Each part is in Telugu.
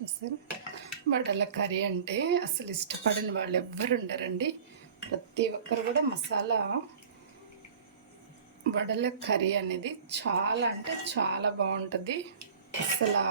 చూసారు వడల కర్రీ అంటే అసలు ఇష్టపడని వాళ్ళు ఎవ్వరు ఉండరండి. ప్రతి ఒక్కరు కూడా మసాలా వడల కర్రీ అనేది చాలా అంటే చాలా బాగుంటుంది. అసలు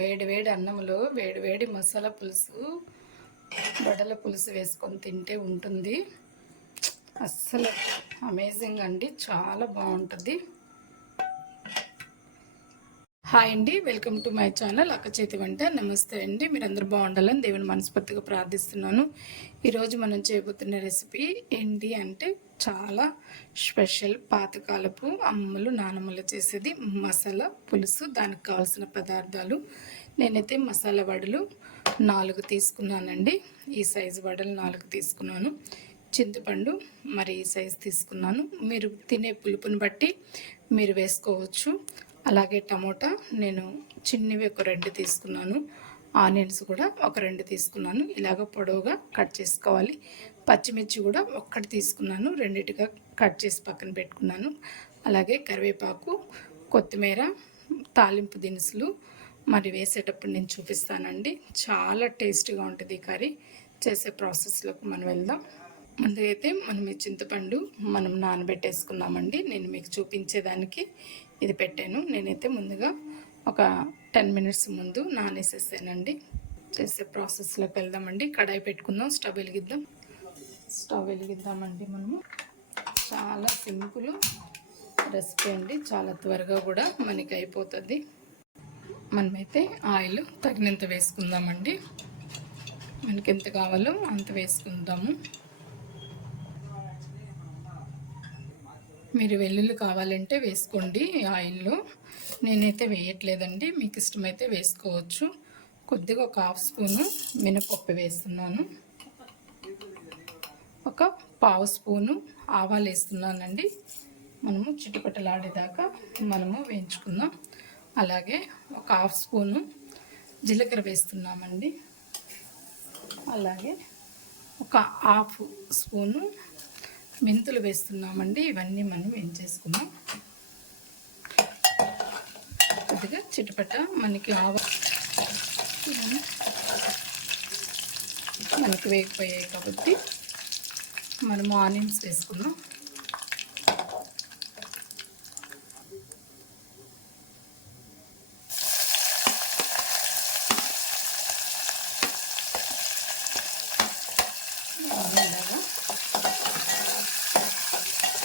వేడి వేడి అన్నంలో వేడి వేడి మసాలా పులుసు వడల పులుసు వేసుకొని తింటే ఉంటుంది. అస్సలు అమేజింగ్ అండి చాలా బాగుంటుంది. హాయ్ అండి వెల్కమ్ టు మై ఛానల్ అక్క చేతి వంట. నమస్తే అండి మీరందరూ బాగుండాలని దేవుని మనస్ఫూర్తిగా ప్రార్థిస్తున్నాను. ఈరోజు మనం చేయబోతున్న రెసిపీ ఏంటి అంటే చాలా స్పెషల్ పాతకాలపు అమ్మలు నానమ్మలు చేసేది మసాలా పులుసు. దానికి కావాల్సిన పదార్థాలు నేనైతే మసాలా వడలు నాలుగు తీసుకున్నానండి. ఈ సైజు వడలు నాలుగు తీసుకున్నాను. చింతపండు మరి ఈ సైజు తీసుకున్నాను. మీరు తినే పులుపుని బట్టి మీరు వేసుకోవచ్చు. అలాగే టమోటా నేను చిన్నవి ఒక రెండు తీసుకున్నాను. ఆనియన్స్ కూడా ఒక రెండు తీసుకున్నాను. ఇలాగ పొడవుగా కట్ చేసుకోవాలి. పచ్చిమిర్చి కూడా ఒక్కటి తీసుకున్నాను. రెండిటిగా కట్ చేసి పక్కన పెట్టుకున్నాను. అలాగే కరివేపాకు కొత్తిమీర తాలింపు దినుసులు మరి వేసేటప్పుడు నేను చూపిస్తానండి. చాలా టేస్టీగా ఉంటుంది కర్రీ. చేసే ప్రాసెస్లోకి మనం వెళ్దాం. ముందుగా అయితే మనం ఈ చింతపండు మనం నానబెట్టేసుకున్నామండి నేను మీకు చూపించేదానికి ఇది పెట్టాను. నేనైతే ముందుగా ఒక టెన్ మినిట్స్ ముందు నానేసేసానండి. చేసే ప్రాసెస్లోకి వెళ్దామండి. కడాయి పెట్టుకుందాం స్టవ్ వెలిగిద్దాం. స్టవ్ వెలిగిద్దామండి మనము. చాలా సింపుల్ రెసిపీ అండి. చాలా త్వరగా కూడా మనకి అయిపోతుంది. మనమైతే ఆయిల్ తగినంత వేసుకుందామండి. మనకి ఎంత కావాలో అంత వేసుకుందాము. మీరు వెల్లుల్లి కావాలంటే వేసుకోండి ఆయిల్లో. నేనైతే వేయట్లేదండి మీకు ఇష్టమైతే వేసుకోవచ్చు. కొద్దిగా ఒక హాఫ్ స్పూను మినపప్పు వేస్తున్నాను. ఒక పావు స్పూను ఆవాలు వేస్తున్నానండి. మనము చిట్టుపట్టలాడేదాకా మనము వేయించుకుందాం. అలాగే ఒక హాఫ్ స్పూను జీలకర్ర వేస్తున్నామండి. అలాగే ఒక హాఫ్ స్పూను మెంతులు వేస్తున్నామండి. ఇవన్నీ మనం వేయించేసుకుందాం కొద్దిగా చిటపట మనకి ఆవ మనకి వేగిపోయాయి కాబట్టి మనము ఆనియన్స్ వేసుకున్నాం ఇలాగా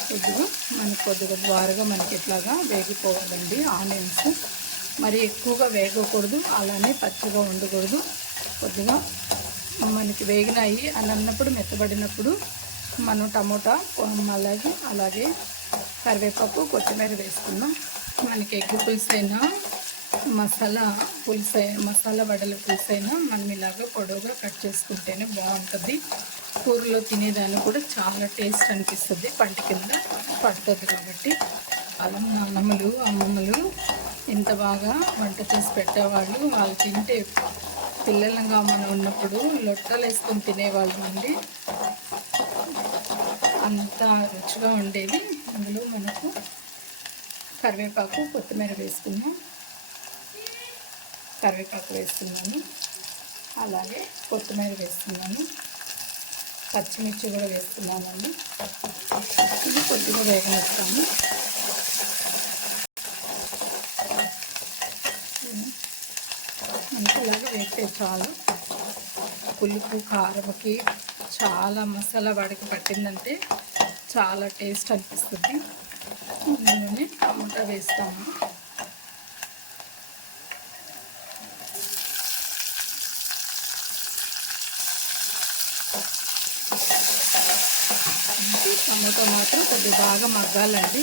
కొద్దిగా మనకి కొద్దిగా ద్వారగా మనకి ఇట్లాగా వేగిపోవాలండి ఆనియన్స్. మరి ఎక్కువగా వేగకూడదు అలానే పచ్చిగా ఉండకూడదు. కొద్దిగా మనకి వేగినాయి అని అన్నప్పుడు మెత్తబడినప్పుడు మనం టమోటా అలాగే అలాగే కరివేపాకు కొత్తిమీర వేసుకుందాం. మనకి ఎగ్ పులుసు అయినా మసాలా పులుసు మసాలా వడల పులుసు అయినా మనం ఇలాగ పొడవుగా కట్ చేసుకుంటేనే బాగుంటుంది. కూరలో తినేదాన్ని కూడా చాలా టేస్ట్ అనిపిస్తుంది. పంట కింద పడుతుంది కాబట్టి అలా నాన్నమ్మలు అమ్మమ్మలు ఇంత బాగా వంట చేసి పెట్టేవాళ్ళు వాళ్ళు తింటే పిల్లలంగా మనం ఉన్నప్పుడు లొట్టలు వేసుకొని తినేవాళ్ళం అండి. అంత రుచిగా ఉండేది. అందులో మనకు కరివేపాకు కొత్తిమీర వేసుకున్నాం. కరివేపాకు వేస్తున్నాను అలాగే కొత్తిమీర వేస్తున్నాను పచ్చిమిర్చి కూడా వేస్తున్నానండి. ఇది కొద్దిగా వేగనిస్తాను. మనకి వేస్తే చాలు. పులుపు కారంకి చాలా మసాలా వాడికి పట్టిందంటే చాలా టేస్ట్ అనిపిస్తుంది. అందులోనే టమాటా వేస్తాము. టమాటో మాత్రం కొద్దిగా బాగా మగ్గాలండి.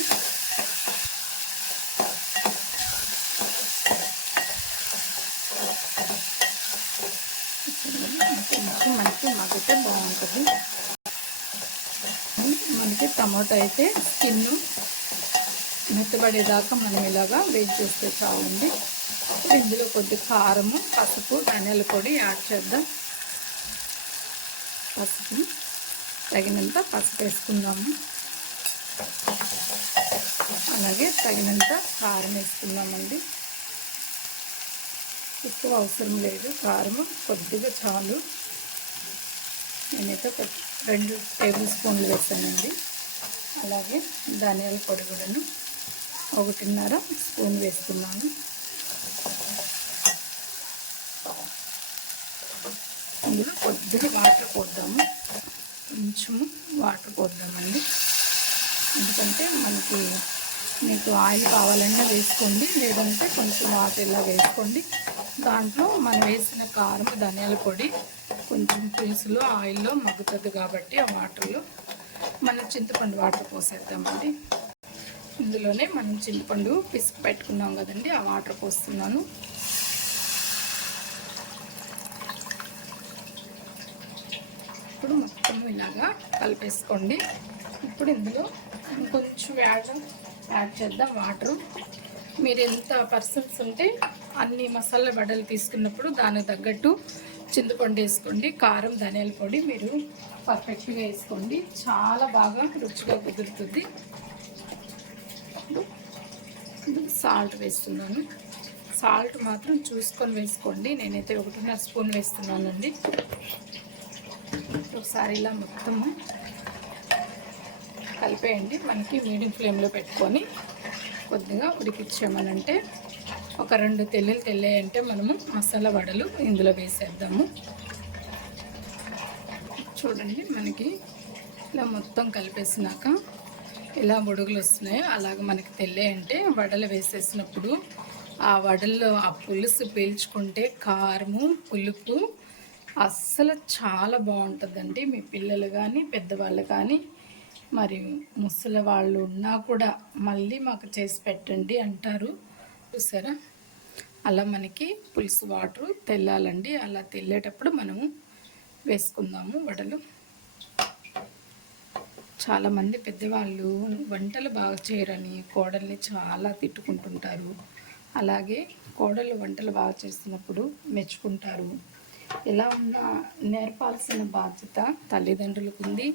కొంచెం మనకి మగ్గితే బాగుంటుంది. మనకి టమాటో అయితే స్కిన్ మెత్తబడేదాకా మనం ఇలాగా వేడి చేస్తే చాలండి. ఇందులో కొద్ది కారము పసుపు ధనియాల పొడి యాడ్ చేద్దాం. పసుపు. తగినంత పసుపు వేసుకుందాము. అలాగే తగినంత కారం వేసుకుందామండి. ఎక్కువ అవసరం లేదు. కారం కొద్దిగా చాలు. నేనైతే ఒక రెండు టేబుల్ స్పూన్లు వేసానండి. అలాగే ధనియాల పొడి కూడాను ఒకటిన్నర స్పూన్ వేస్తున్నాను ఇందులో కొద్దిగా వాటర్ పోద్దాము. కొంచెము వాటర్ పోద్దామండి. ఎందుకంటే మనకి మీకు ఆయిల్ కావాలన్నా వేసుకోండి లేదంటే కొంచెం వాటర్ ఇలా వేసుకోండి. దాంట్లో మనం వేసిన కారం ధనియాల పొడి కొంచెం పులుసులో ఆయిల్లో మగ్గుతుంది కాబట్టి ఆ వాటర్లో మనం చింతపండు వాటర్ పోసేద్దామండి. ఇందులోనే మనం చింతపండు పిసుకు పెట్టుకున్నాం కదండి ఆ వాటర్ పోస్తున్నాను ఇప్పుడు మొత్తం ఇలాగా కలిపేసుకోండి. ఇప్పుడు ఇందులో కొంచెం యాడ్ యాడ్ చేద్దాం వాటరు. మీరు ఎంత పర్సన్స్ ఉంటే అన్ని మసాలా వడలు తీసుకున్నప్పుడు దానికి తగ్గట్టు చింతపండు వేసుకోండి కారం ధనియాల పొడి మీరు పర్ఫెక్ట్గా వేసుకోండి. చాలా బాగా రుచిగా కుదురుతుంది. సాల్ట్ వేస్తున్నాను. సాల్ట్ మాత్రం చూసుకొని వేసుకోండి. నేనైతే ఒకటిన్నర స్పూన్ వేస్తున్నానండి. ఒకసారి ఇలా మొత్తము కలిపేయండి. మనకి మీడియం ఫ్లేమ్లో పెట్టుకొని కొద్దిగా ఉడికిచ్చామనంటే ఒక రెండు తెల్లలు తెల్లాయంటే మనము మసాలా వడలు ఇందులో వేసేద్దాము. చూడండి మనకి ఇలా మొత్తం కలిపేసినాక ఇలా బుడుగులు వస్తున్నాయో అలాగ మనకి తెల్లాయంటే వడలు వేసేసినప్పుడు ఆ వడల్లో ఆ పులుసు పీల్చుకుంటే కారము పులుపు అస్సలు చాలా బాగుంటుందండి. మీ పిల్లలు కానీ పెద్దవాళ్ళు కానీ మరి ముసలి వాళ్ళు ఉన్నా కూడా మళ్ళీ మాకు చేసి పెట్టండి అంటారు. చూసారా? అలా మనకి పులుసు వాటర్ తెల్లాలండి. అలా తెల్లేటప్పుడు మనము వేసుకుందాము వడలు. చాలామంది పెద్దవాళ్ళు వంటలు బాగా చేయరని కోడల్ని చాలా తిట్టుకుంటుంటారు. అలాగే కోడలు వంటలు బాగా చేస్తున్నప్పుడు మెచ్చుకుంటారు. ఎలా ఉన్నా నేర్పాల్సిన బాధ్యత తల్లిదండ్రులకు ఉంది.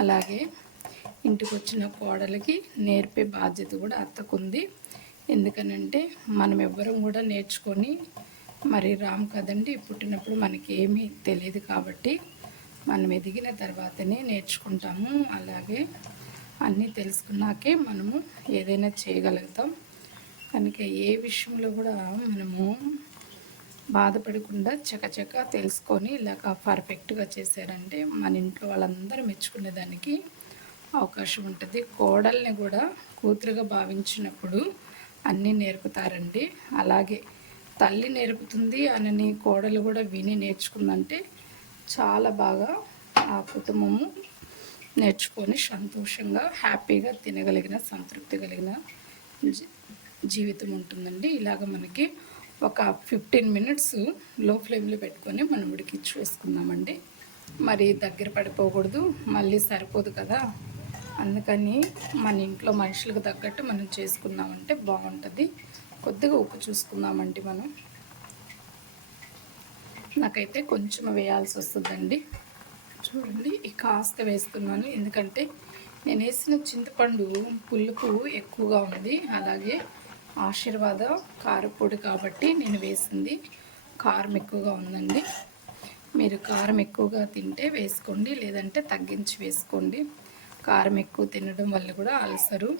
అలాగే ఇంటికి వచ్చిన కోడలకి నేర్పే బాధ్యత కూడా అత్తకుంది. ఎందుకనంటే మనం ఎవ్వరం కూడా నేర్చుకొని మరి రాము కదండి పుట్టినప్పుడు మనకి ఏమీ తెలియదు కాబట్టి మనం ఎదిగిన తర్వాతనే నేర్చుకుంటాము. అలాగే అన్నీ తెలుసుకున్నాకే మనము ఏదైనా చేయగలుగుతాం. కనుక ఏ విషయంలో కూడా మనము బాధపడకుండా చకచక తెలుసుకొని ఇలాగ పర్ఫెక్ట్గా చేశారంటే మన ఇంట్లో వాళ్ళందరూ మెచ్చుకునేదానికి అవకాశం ఉంటుంది. కోడల్ని కూడా కూతురుగా భావించినప్పుడు అన్నీ నేర్పుతారండి. అలాగే తల్లి నేర్పుతుంది అనని కోడలు కూడా విని నేర్చుకుందంటే చాలా బాగా ఆ కుటుంబము నేర్చుకొని సంతోషంగా హ్యాపీగా తినగలిగిన సంతృప్తి కలిగిన జీవితం ఉంటుందండి. ఇలాగ మనకి ఒక ఫిఫ్టీన్ మినిట్స్లో ఫ్లేమ్లో పెట్టుకొని మనం ఉడికిచ్చి వేసుకుందామండి మరి దగ్గర పడిపోకూడదు మళ్ళీ సరిపోదు కదా. అందుకని మన ఇంట్లో మనుషులకు తగ్గట్టు మనం చేసుకున్నామంటే బాగుంటుంది. కొద్దిగా ఉప్పు చూసుకుందామండి మనం. నాకైతే కొంచెం వేయాల్సి వస్తుందండి. చూడండి ఈ కాస్త వేస్తున్నాను ఎందుకంటే నేను వేసిన చింతపండు పులుపు ఎక్కువగా ఉంది. అలాగే ఆశీర్వాద కారపొడి కాబట్టి నేను వేసింది. కారం ఎక్కువగా ఉందండి. మీరు కారం ఎక్కువగా తింటే వేసుకోండి లేదంటే తగ్గించి వేసుకోండి. కారం ఎక్కువ తినడం వల్ల కూడా అల్సరు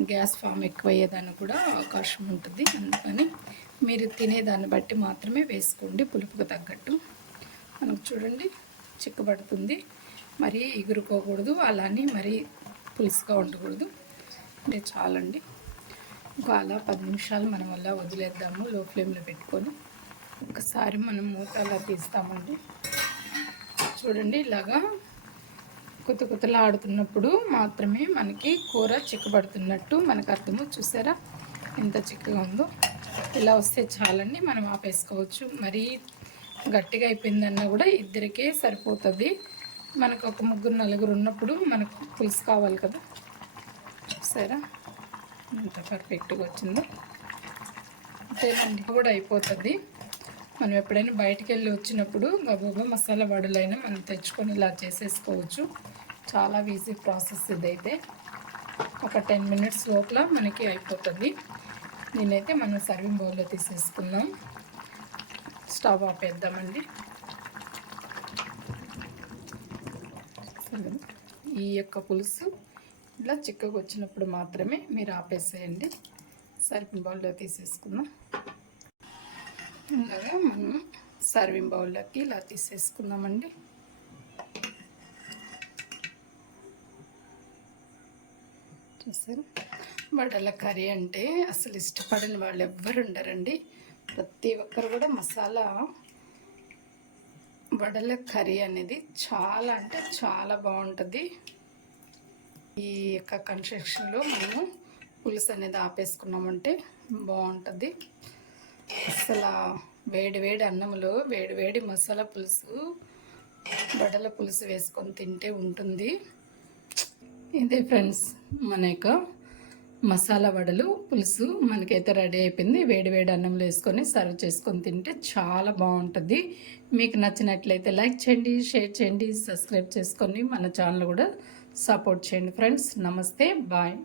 గ్యాస్ ఫామ్ ఎక్కువ అయ్యేదానికి కూడా అవకాశం ఉంటుంది. అందుకని మీరు తినేదాన్ని బట్టి మాత్రమే వేసుకోండి పులుపుకు తగ్గట్టు. మనకు చూడండి చిక్కబడుతుంది. మరీ ఎగురుకోకూడదు అలానే మరీ పులుసుగా ఉండకూడదు. అంటే చాలండి. ఒక అలా పది నిమిషాలు మనం అలా వదిలేద్దాము లో ఫ్లేమ్లో పెట్టుకొని. ఒకసారి మనం మూత అలా తీస్తామండి. చూడండి ఇలాగా కొత్త కొత్తలా ఆడుతున్నప్పుడు మాత్రమే మనకి కూర చిక్కబడుతున్నట్టు మనకు అర్థము. చూసారా? ఎంత చిక్కగా ఉందో. ఇలా వస్తే చాలండి మనం ఆపేసుకోవచ్చు. మరీ గట్టిగా అయిపోయిందన్నా కూడా ఇద్దరికే సరిపోతుంది. మనకు ఒక ముగ్గురు నలుగురు ఉన్నప్పుడు మనకు పులుసు కావాలి కదా. చూసారా? ఎంత పర్ఫెక్ట్గా వచ్చిందో. అంతేనండి కూడా అయిపోతుంది. మనం ఎప్పుడైనా బయటికి వెళ్ళి వచ్చినప్పుడు గబగబా మసాలా వడలైనా మనం తెచ్చుకొని ఇలా చేసేసుకోవచ్చు. చాలా ఈజీ ప్రాసెస్ ఇదైతే. ఒక టెన్ మినిట్స్ లోపల మనకి అయిపోతుంది. నేనైతే మనం సర్వింగ్ బౌల్లో తీసేసుకుందాం. స్టవ్ ఆపేద్దామండి. ఈ యొక్క పులుసు ఇలా చిక్కగా వచ్చినప్పుడు మాత్రమే మీరు ఆపేసేయండి. సర్వింగ్ బౌల్లో తీసేసుకుందాం. ఇలాగా మనం సర్వింగ్ బౌల్లోకి ఇలా తీసేసుకుందామండి. చూసారు? వడల కర్రీ అంటే అసలు ఇష్టపడని వాళ్ళు ఎవ్వరు ఉండరండి. ప్రతి ఒక్కరు కూడా మసాలా వడల కర్రీ అనేది చాలా అంటే చాలా బాగుంటుంది. ఈ యొక్క కన్స్ట్రక్షన్లో మనము పులుసు అనేది ఆపేసుకున్నామంటే బాగుంటుంది. అసలు వేడి వేడి అన్నంలో వేడి వేడి మసాలా పులుసు వడల పులుసు వేసుకొని తింటే ఉంటుంది. ఇదే ఫ్రెండ్స్ మన యొక్క మసాలా వడలు పులుసు మనకైతే రెడీ అయిపోయింది. వేడి వేడి అన్నంలో వేసుకొని సర్వ్ చేసుకొని తింటే చాలా బాగుంటుంది. మీకు నచ్చినట్లయితే లైక్ చేయండి షేర్ చేయండి సబ్స్క్రైబ్ చేసుకొని మన ఛానల్ కూడా సపోర్ట్ చేయండి ఫ్రెండ్స్. నమస్తే. బాయ్.